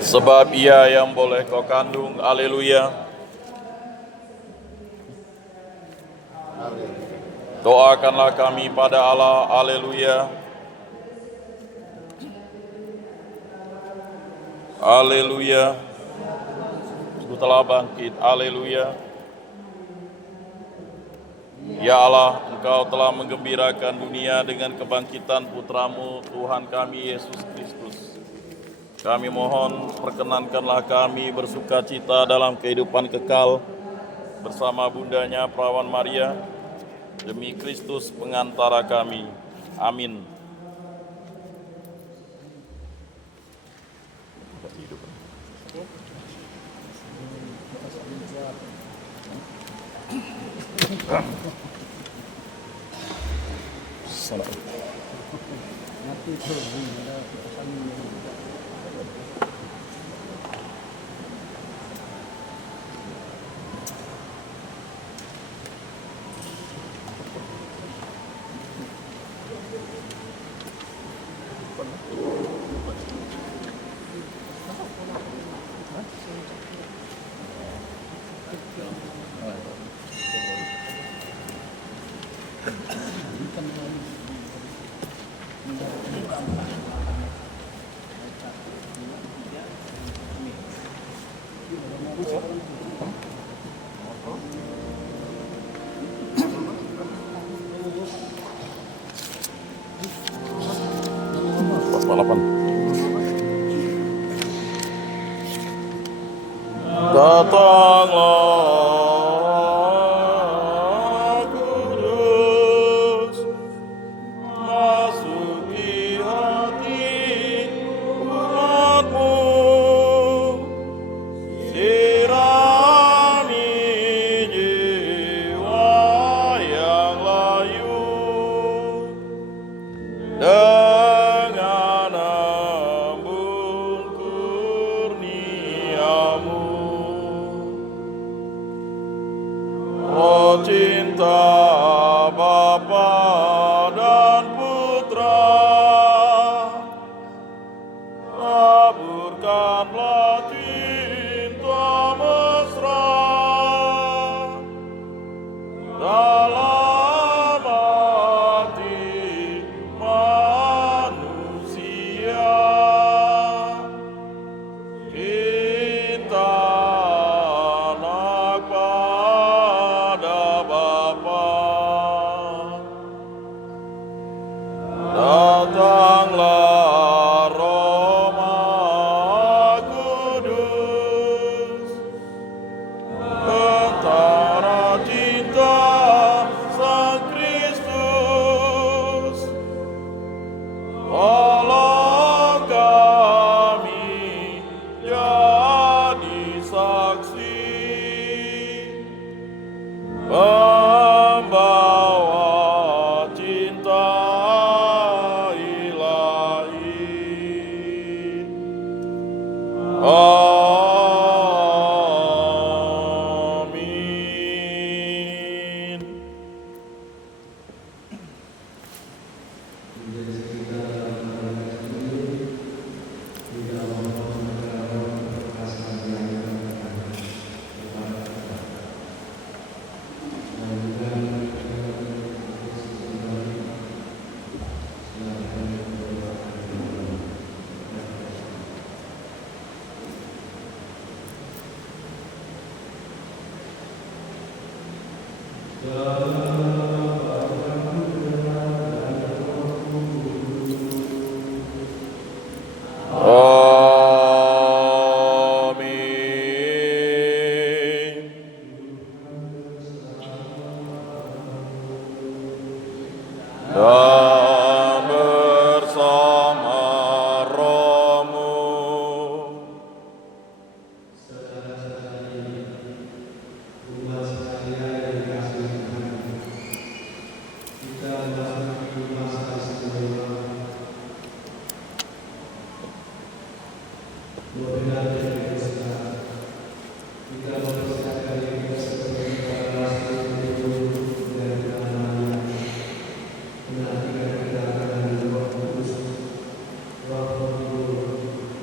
Sebab Ia yang boleh kau kandung, haleluya. Doakanlah kami pada Allah, haleluya. Haleluya. Aku telah bangkit, haleluya. Ya Allah, Engkau telah menggembirakan dunia dengan kebangkitan Putramu, Tuhan kami Yesus Kristus. Kami mohon, perkenankanlah kami bersuka cita dalam kehidupan kekal bersama bundanya Perawan Maria, demi Kristus pengantara kami. Amin. Datanglah Kudus, masuki hati umat-Mu, sirami jiwa yang layu dengan embun kurnia-Mu. Oh cinta Bapa dan Putra, taburkanlah cinta mesra dalam hati manusia. Kita anak pada Bapa, datanglah Roh Maha Kudus, tentara cinta Sang Kristus, tolong kami jadi saksi, pembawa cinta ilahi. Amin. Amin. Dan bersama Roh-Mu,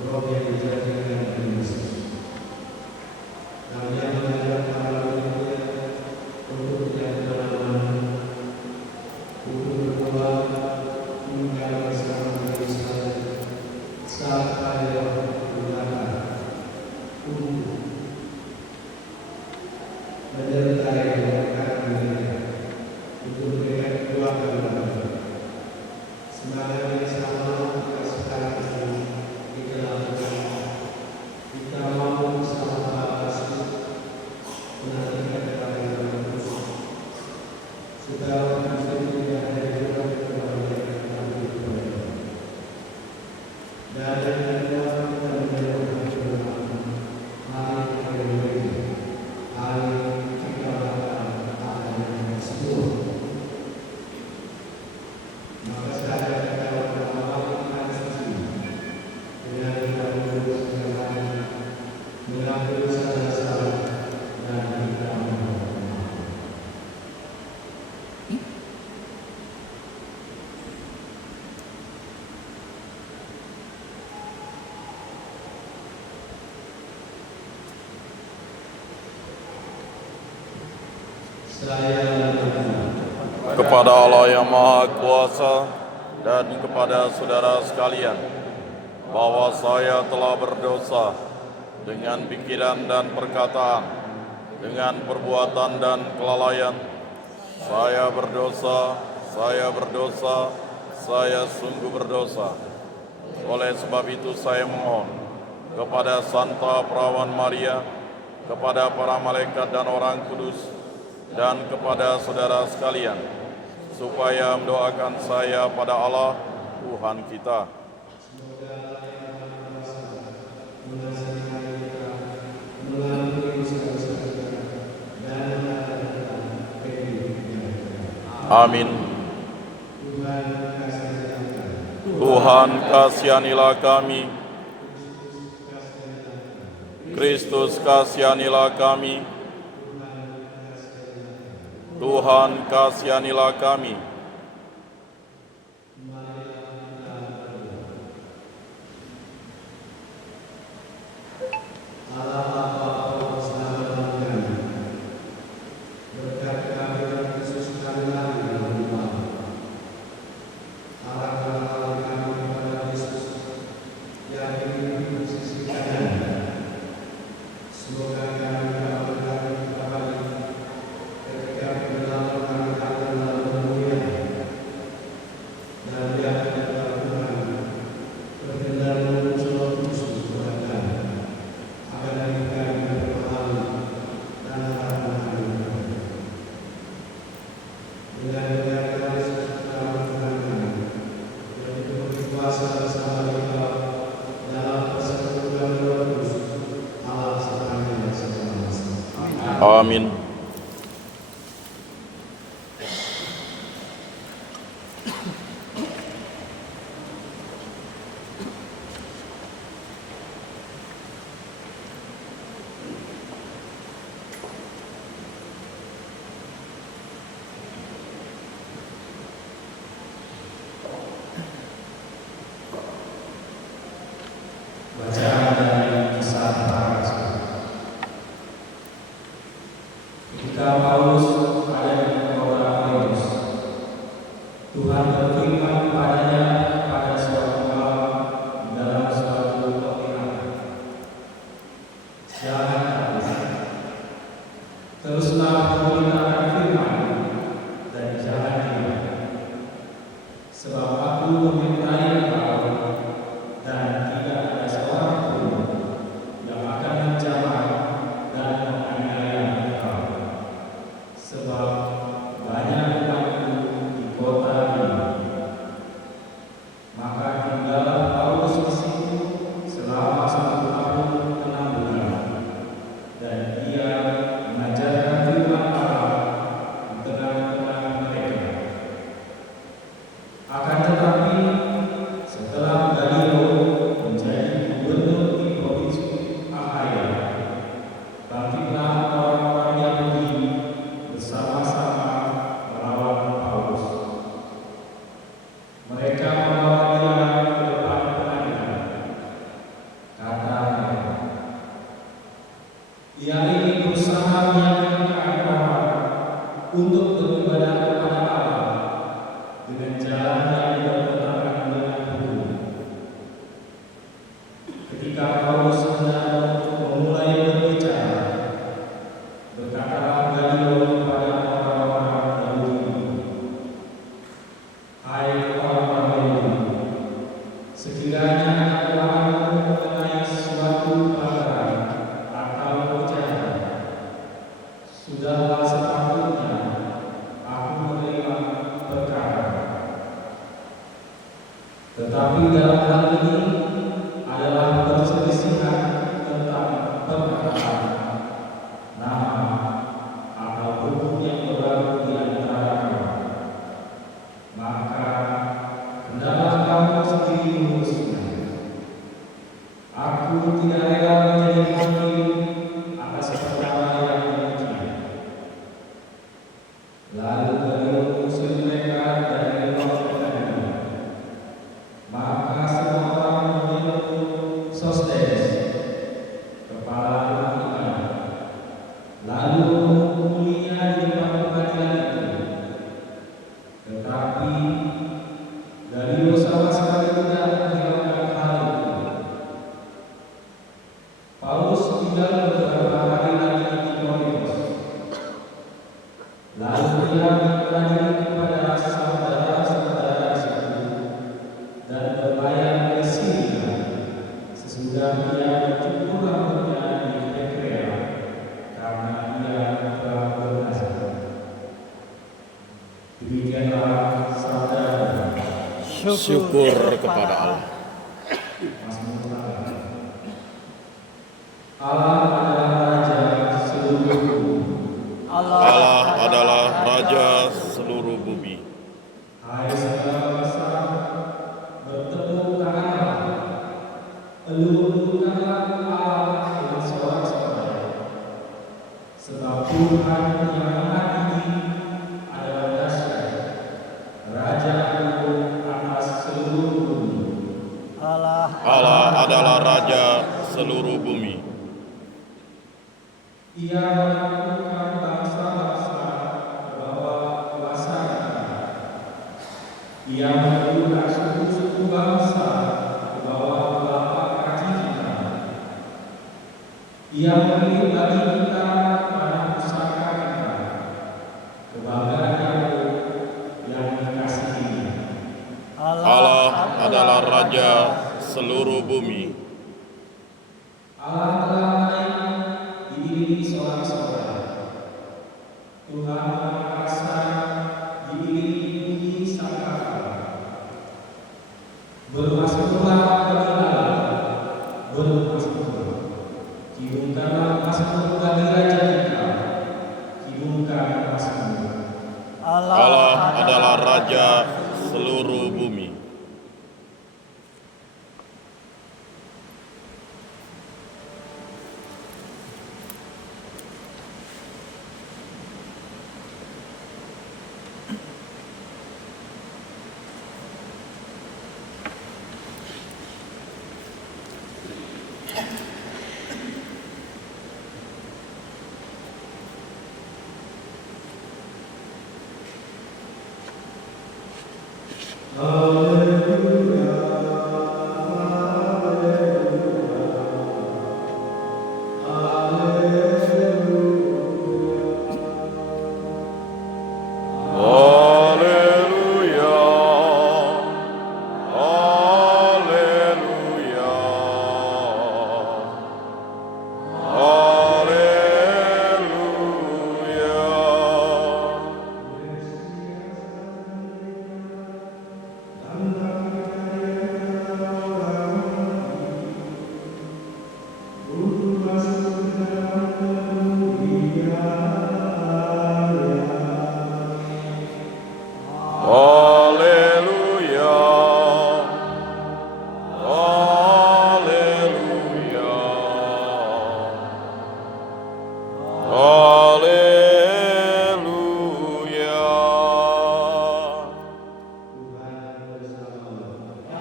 Roh yang dijadikan Kepada Allah yang Maha Kuasa dan kepada saudara sekalian, bahwa saya telah berdosa dengan pikiran dan perkataan, dengan perbuatan dan kelalaian. Saya berdosa, saya sungguh berdosa. Oleh sebab itu saya mohon kepada Santa Perawan Maria, kepada para malaikat dan orang kudus, dan kepada saudara sekalian, supaya mendoakan saya pada Allah Tuhan kita. Amin. Tuhan kasihanilah kami. Kristus kasihanilah kami. Tuhan kasihanilah kami. Amin. Tetapi dalam hal ini Maka semua orang menyebut Sosthenes, kepala rumah ibadah, lalu menghukumunya di depan pengadilan itu. Tetapi Galius sama sekali tidak menghiraukan hal itu. Paulus tinggal beberapa hari lagi di Korintus. Lalu dia minta diri kepada saudara-saudara di situ dan berlayar ke Syria. Sesudah dia mencukur rambutnya di Kenkrea karena ia telah bernazar. Demikianlah sabda Syukur kepada Allah. Allah adalah Raja seluruh bumi. Allah adalah Raja seluruh bumi. Hai segala bangsa, bertepuk tanganlah, eluh-eluhkanlah Allah dengan sorak-sorai. Sebab Tuhan yang Maha Tinggi adalah dahsyat, Raja agung atas seluruh bumi. Allah adalah Raja seluruh bumi. Ia menaklukkan bangsa-bangsa ke bawah kuasa kita. Ia menundukkan suku-suku bangsa ke bawah telapak kaki kita. Ia memberi bagi kita pada pusaka kita, kebanggaan yang dikasihi. Allah adalah Raja seluruh bumi. Allah telah naik diiringi sorak-sorai. Tuhan Maha Kuasa diiringi bunyi sangkakala. Bermasmurlah bagi Allah, bermasmurlah. Kibungkanlah masmur bagi Raja kita, kibungkan masmur. Allah adalah Raja seluruh bumi.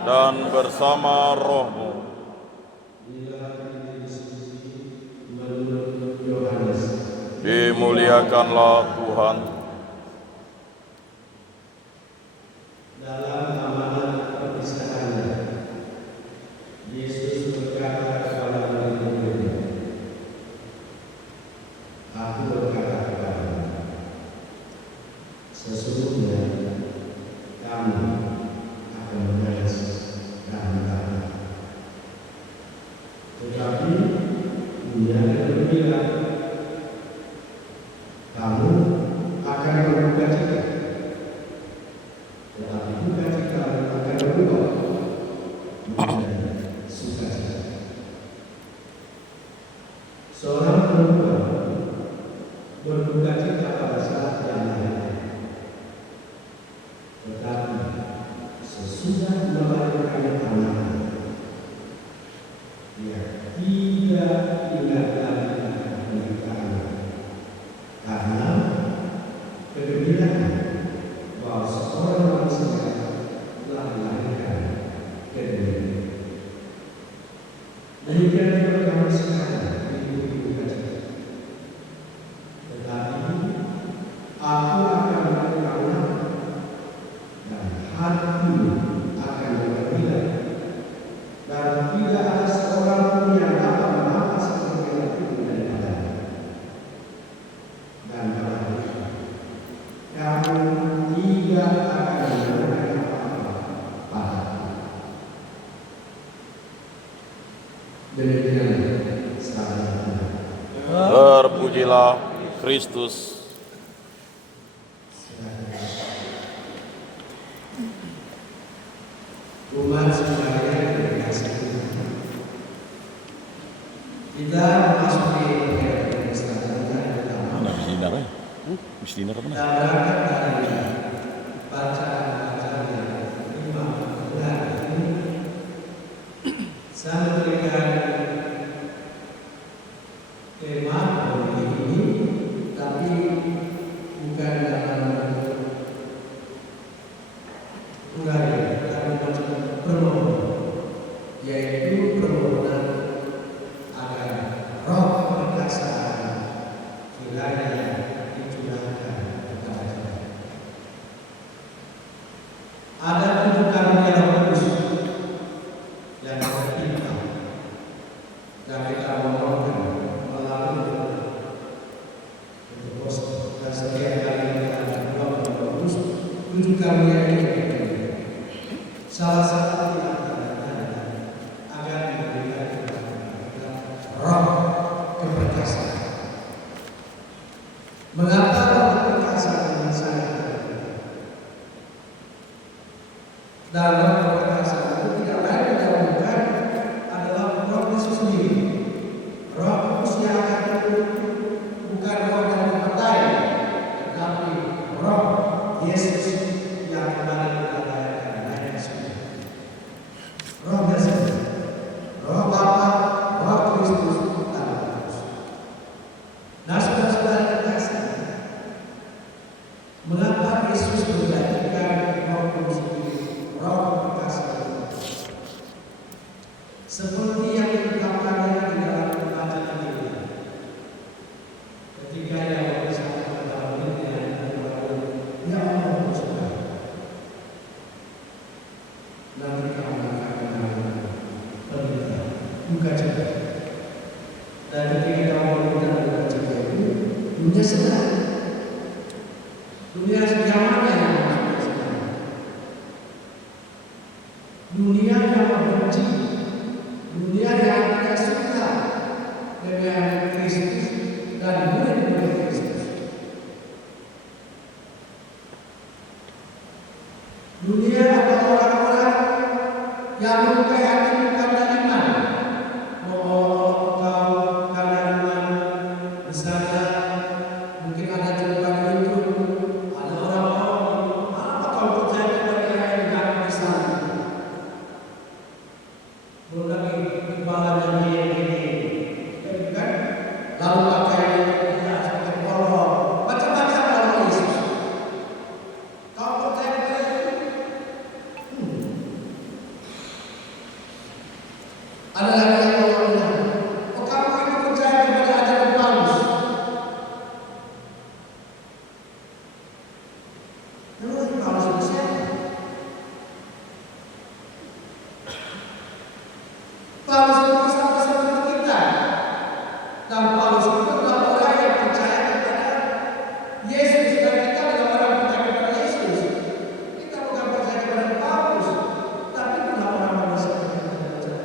Dan bersama rohmu. Dimuliakanlah Tuhan. Dalam amanat perpisahannya, Yesus berkata kepada murid-muridnya, Aku berkata kepadamu, sesungguhnya kamu akan menangis dan berkata, tetapi dunia akan bergembira. Kamu akan berduka cita, tetapi duka cita akan berubah menjadi sukacita. Seorang perempuan berduka cita pada saat yang lain, tetapi sesudah melahirkan anaknya, dia tidak ingat lagi akan penderitaannya, karena kegembiraan bahwa seorang manusia telah dilahirkan Demikian selanjutnya. Terpujilah Kristus. Umat sekalian yang dikasihi Tuhan, kita memasuki periode selanjutnya yang pertama. Mana misinar ya? Misinar mana? Dan berangkat dari bacaan yang kelima benar ini, saya memberikan tema hari ini, tapi bukan dalam bentuk unggahan, tapi macam permohonan, yaitu permohonan agar roh perkasaan kiranya dicurahkan kepada kita. Ada 7 karunia Roh Kudus yang tertimpa dan kita mohonkan melalui dan setiap kali kita berdoa kepada Roh Kudus, 7 karunia ini salah satu yang agar diberikan kepada kita roh keperkasaan. Mengapa roh keperkasaan ini sangat penting? Dan roh keperkasaan itu tidak lain tidak bukan adalah roh Yesus sendiri. Roh Kudus yang akan turun bukan roh dari tempat lain, tetapi roh Yesus yang kembali dilayakan naik ke surga. Roh Yesus, roh Bapa, roh Kristus, dan roh Kudus. Nah, saudara-saudara terkasih, mengapa Yesus menjadikan roh Kudus ini roh keperkasaan? Seperti yang diungkapkannya di dalam bacaan ini. Ketika yang bersama dalam ini ya Allah bersuka. Nanti kamu akan perintah buka juga. Dan ketika kamu perintah buka juga itu dunia sedang. Dunia yang mana yang maksudnya sedang? Dunia yang membenci, dunia yang tidak suka dengan Kristus dan murid-murid Kristus. Dunia adalah orang-orang yang melukai hati karena iman. Oh, kau karena iman, misalnya mungkin ada jawaban itu, ada orang-orang, apa kau percaya kepada yang tidak bisa? Belum lagi kepalanya gini, kan? Lalu pakaiannya tidak seperti kolor, macam-macam lalu Yesus. Kau percaya kepada itu? Ada lagi yang orang bilang, oh kamu ini percaya kepada ajaran Paulus? Lalu Paulus itu siapa? Paulus itu sama seperti kita. Dan Paulus itu adalah orang yang percaya kepada Yesus. Dan kita adalah orang yang percaya kepada Yesus. Kita bukan percaya kepada Paulus, tapi adalah orang manusia yang percaya.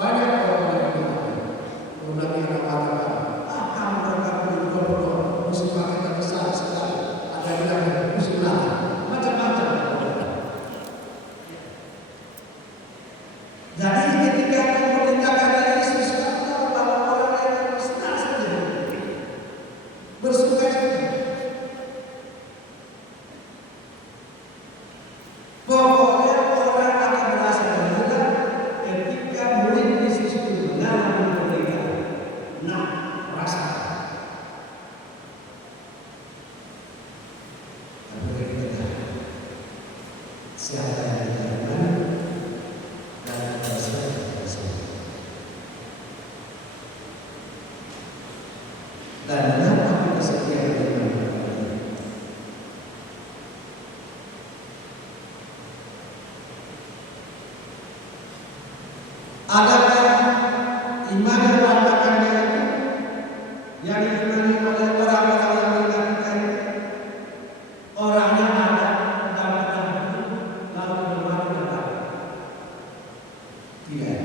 Banyak orang yang bilang, belum lagi yang mengatakan, kamu mereka berdoa, musibah kita besar sekali. Ada yang bilang, musibah, macam-macam. Jadi ketika kamu meninggalkan Yesus, kamu tahu bahwa orang yang senang saja, bersuka cita. Pokoknya orang akan merasa gembira ketika murid Yesus itu mengalami penderitaan. Nah, merasa. Tapi kita tahu siapa yang dikatakan dan berhasil. Dan mengapa kita setia dengan Tuhan? Adakah iman yang melakukannya itu yang diimani oleh orang-orang yang melakukan orangnya ada dan lalu bermati dan tidak.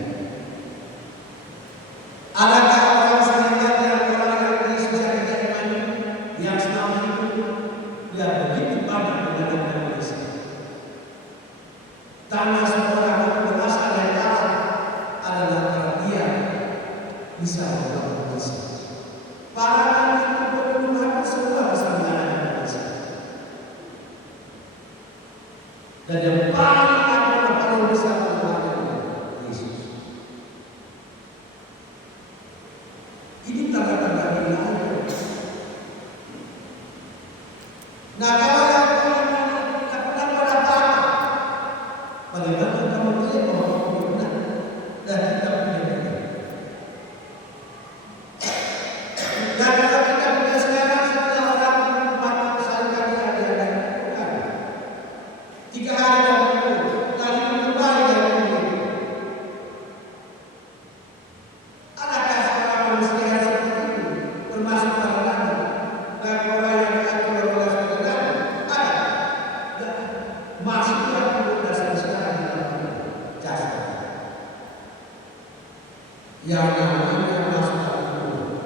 yang namanya masukkan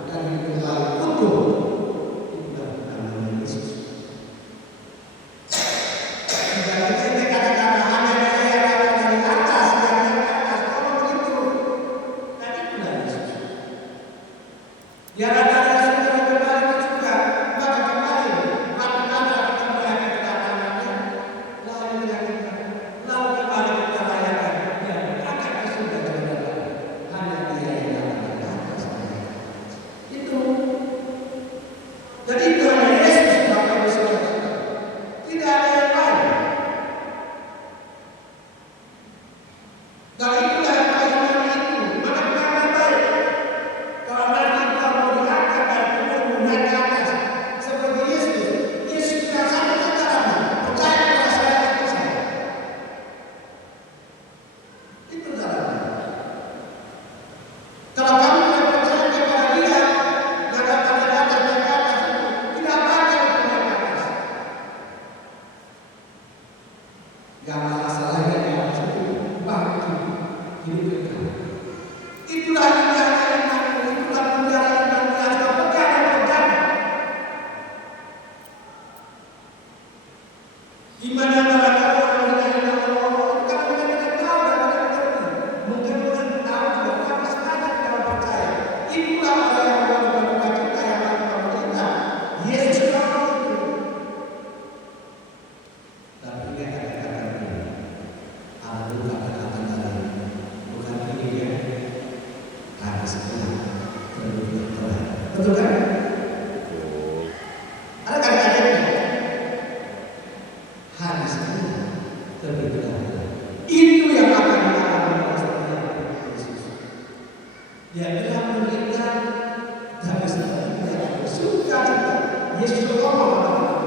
dan dimulai utuh itulah namanya Yesus. Tidak ini kata-kata hanya saya datang dari atas yang dari atas kalau begitu, dan itulah Yesus. Dia datang dari surga kembali ke surga, maka kembali mana kita melihat kedatangannya, lalu kembali kita rayakan. Dia angkat ke surga dengan hanya Dia yang datang dari atas. Itu. Jadi itu hanya Yesus Bapak Ibu Saudara. Tidak ada yang lain. Dan itulah kaitannya itu. Mana karena baik. Kalau nanti kau mau diangkat dan kemudian naik ke atas seperti Yesus, Yesus tidak sampai ke dalamnya. Percaya kepada saya, ikut saya. Itu dalamnya. Kalau kamu tidak percaya kepada Dia, maka pada datang naik ke atas itu tidak bakal naik ke atas. Gak masalahnya di atas itu bangkit hidup kekal. Itulah indahnya iman, itulah mutiara iman yang harus pegang dan pegang. Iman yang mengatakan orang tidak kenal Allah itu kan bukan kita tahu dan kita mengerti. Mungkin orang tahu juga, tapi sengaja tidak percaya. Itulah orang yang membuat duka kita yang melakukan kita. Yesus tahu itu. Tapi ingat kata-kata ini. Ada duka kata-kata lain. Bukan ini dia. Hari setelah terlebih dahulu. Betul kan? Ada kata-kata ini. Hari setelah terlebih dahulu. Itu yang akan dialami oleh setiap Yesus. Dia telah memberikan tapi setelah itu dia akan bersuka cita. Yesus ngomong apa itu?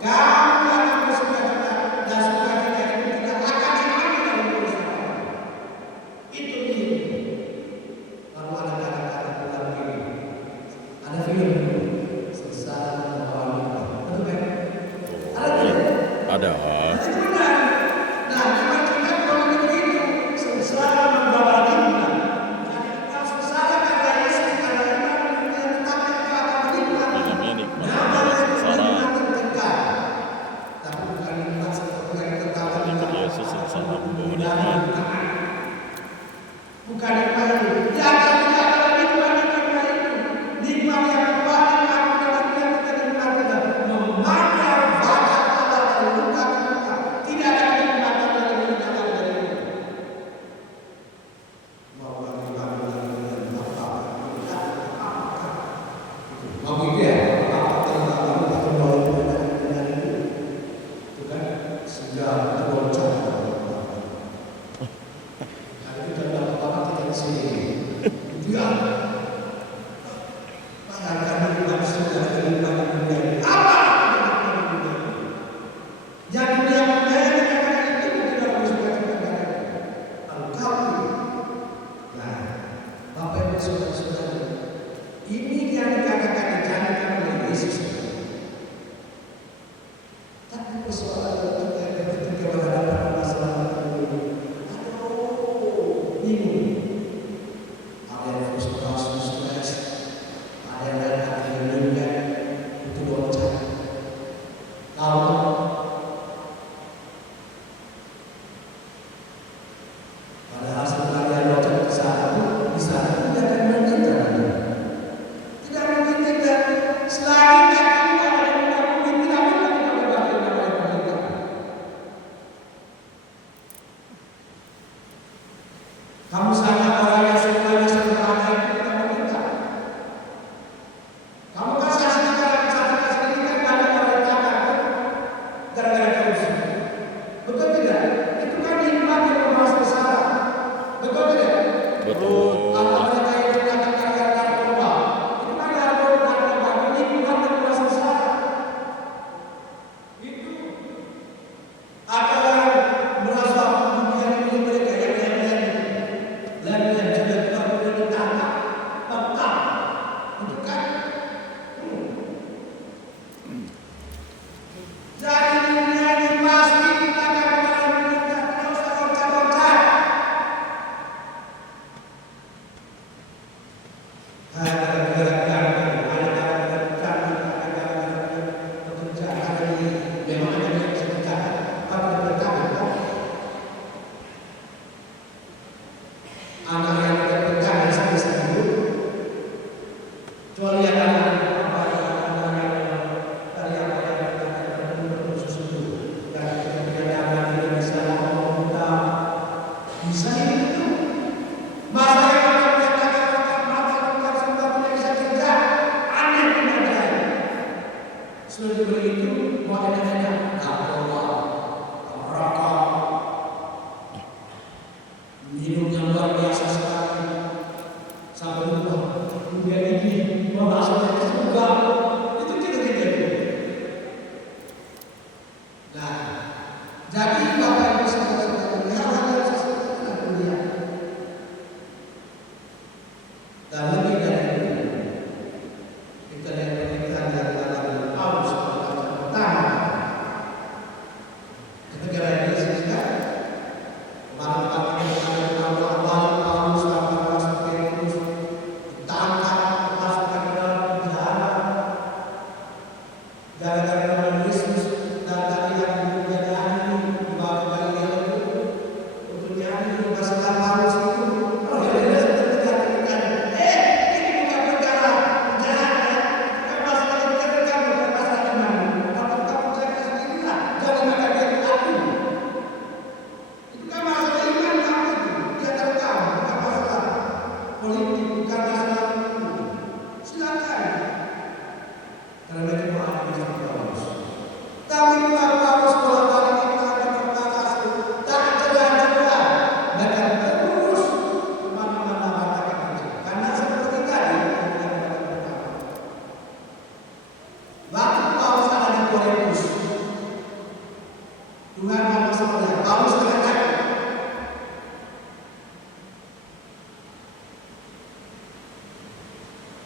Kamu akan bersuka cita dan suka cita itu tidak akan diambil dari urusan Allah. Itu dia. Lalu ada kata-kata pulang begini. Ada film sengsara membawa lupa. Betul kan? Ada tidak? Ada. Itu benar. Nah, cuma kita kalau begitu sengsara membawa limpah. Jadi kalau sengsara karena Yesus karena iman yang tetap kita akan berlimpah. Filmnya nikmat. Namanya Sengsara. limpah terkekal. Tapi bukan limpah seperti yang terkekal. Ikut Yesus sengsara membawa Dan nikmat. bukan nikmat itu. Dia akan tidak ada nikmat itu. Nikmat yang paling agung yang kita nikmati adalah memandang wajah Allah dari luka ke luka. Tidak ada kenikmatan yang lebih menyenangkan dari itu. Mau bagi dan apa? Mau gitu ya? Apa tentang atau mau dengan itu? Itu kan sehingga terbocor. Hari itu dalam apa kita di sini? Itu ya. Bayangkan itu langsung dari kehidupan dunia ini. Apa? Yang dunia punya yang dikatakan itu tidak harus berkata-kata. Kalau kau, nah, Bapak Ibu Saudara-saudara, ini yang dikatakan dijanjikan oleh Yesus. Tapi persoalan kita ketika berhadapan masalah ini, aduh, bingung. Ada yang frustrasi, stres, ada yang lain hati meninggal, itu loncat. Kalau padahal setelah dia loncat ke sana pun, di sana tidak akan meninggal. Tidak meninggal. Selagi kaki itu ada di muka bumi, tidak mungkin kita berbakti namanya meninggal. Kamu sama orang yang semuanya sederhana itu tidak meninggal. Kamu kan saksikan sendiri kan banyak orang takkan gara-gara korupsi. Betul tidak? Itu kan nikmat yang membahas besar. Betul tidak? Betul. Kalau mereka yang dikatakan gara-gara narkoba, itu kan narkoba ini nikmat yang membahas besar. Itu ada orang merasa dunia milik mereka yang lain-lain. bisa hidup itu. Masa yang akan menyatakan mata bukan sesuatu yang bisa kerja, aneh aja. Sudah diberi itu, mau ada narkoba, rokok, minum yang luar biasa sekali, sampai lupa dunia ini mau masuk ke surga, itu tidak terjadi. Nah, jadi Bapak Ibu saudara-saudara, hal-hal yang sesuatu dengan dunia. Dan lebih dari itu, kita lihat pernikahan yang dalam Paulus pertama di negara Indonesia, kemarin Paulus ditangkap, masukkan ke dalam penjara gara-gara nama Yesus dan tadi yang menjadi ahli dibawa ke Galilea itu untuk nyanyi berbahasa Paulus itu. Oh ya, dia sudah terjadi. Ini bukan perkara penjahat ya, bukan masalah yang terdekat, bukan masalah iman. Kalau kamu jaga sendirilah, jangan akan jadi aku. Itu kan masalah iman kamu itu, dia terkam, bukan masalah politik, bukan masalah hukum. Silakan. Karena itu ada di dalam Paulus. Tapi kalau Paulus bolak-balik itu ada berbatas, tak cegah-cegah, bahkan terus kemana-mana katakan itu. Karena seperti tadi yang kita katakan pertama. Waktu Paulus ada di Korintus, Tuhan memasukkan Paulus katakan,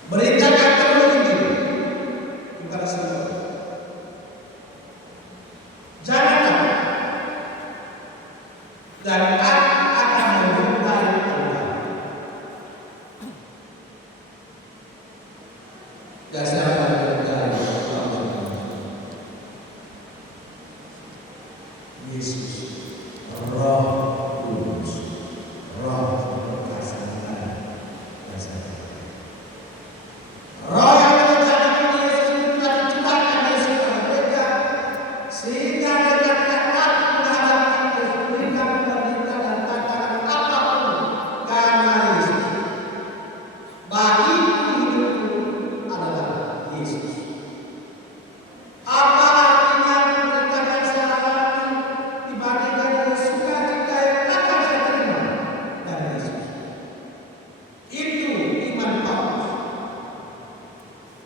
beritakan terus ini kepada semua. Janganlah, dan aku akan menyertai Anda. Dan saya akan menyertai Anda. Yesus, Roh Kudus, Roh kebesaran dan saya. Roh yang menjadikan Yesus itu telah dicurahkan Yesus kepada mereka, sehingga mereka tidak dapat menghadapi kesulitan, penderitaan dan tantangan apapun karena Yesus. Bagiku hidupku adalah Yesus. Apa artinya memberitakan sesuatu dibandingkan dengan sukacita yang akan saya terima dari Yesus? Itu iman Paulus.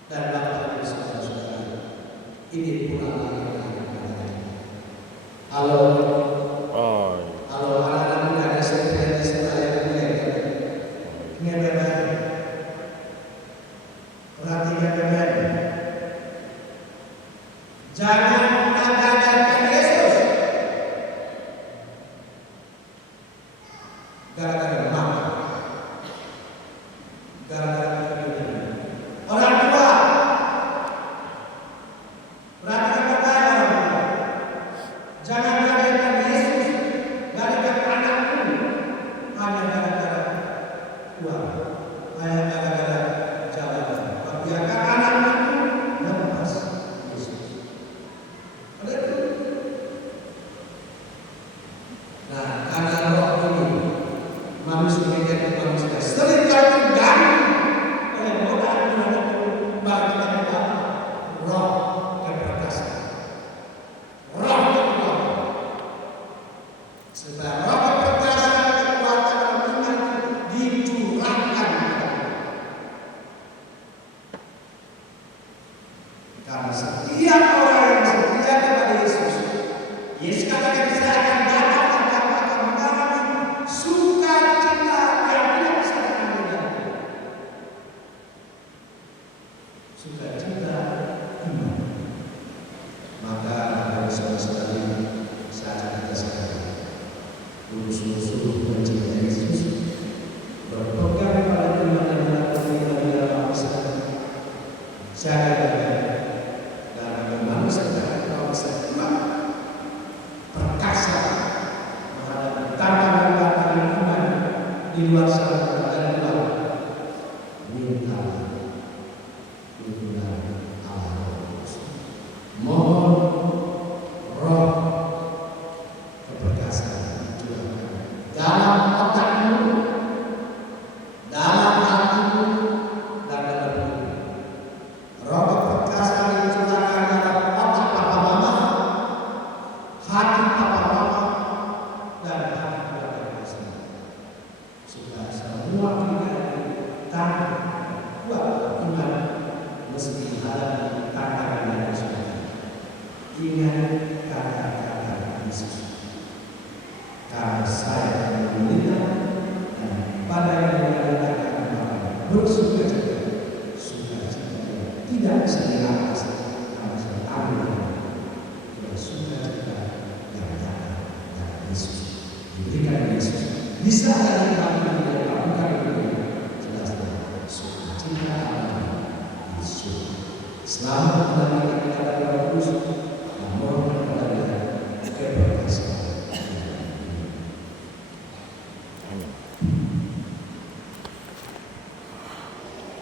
Dan Bapak Ibu saudara-saudara, ini pula halo, Oh, halo anak-anak muda ada seperti saya mulai. Ini adalah perhatikan baik-baik. Jangan mengandalkan Yesus gara-gara makan, gara-gara kemudian. Orang tua, perhatikan baik-baik orang tua. Jangan mengandalkan Yesus gara-gara anakmu, hanya gara-gara uang, hanya gara-gara jabatan. Biarkan anak-anakmu lepas Yesus. Ada itu. Nah, karena roh ini manusia menjadi manusia seringkali terganggu oleh godaan bangkit kita roh keperkasaan, roh kekuatan. Supaya roh keperkasaan kekuatan dan iman dicurahkan kepada kita. Karena setiap orang yang setia kepada Yesus, Yesus katakan saya akan datang dan kamu akan mengalami sukacita yang tidak bisa terkandalkan. Sukacita iman. Maka dari saudara-saudari saat kita sekarang sungguh-sungguh mencintai Yesus, berpegang pada iman dan melakukan iman di dalam Al-Quran. Saya dan manusia kalau bisa iman perkasa menghadapi tantangan-tantangan iman di luar sana dan di luar. Minta dukungan Allah. Mohon roh keperkasaan dicurahkan dalam supaya semua kita tahan kuat iman meski menghadapi tantangan yang sulit. Ingat kata-kata Yesus, karena saya meminta dan pada yang menyatakan bersukacita, sukacita tidak bisa dirampas karena saya ambil sukacita yang datang dari Yesus, diberikan Yesus. Bisa dari kami tidak lakukan itu, jelasnya sukacita Yesus. Selamat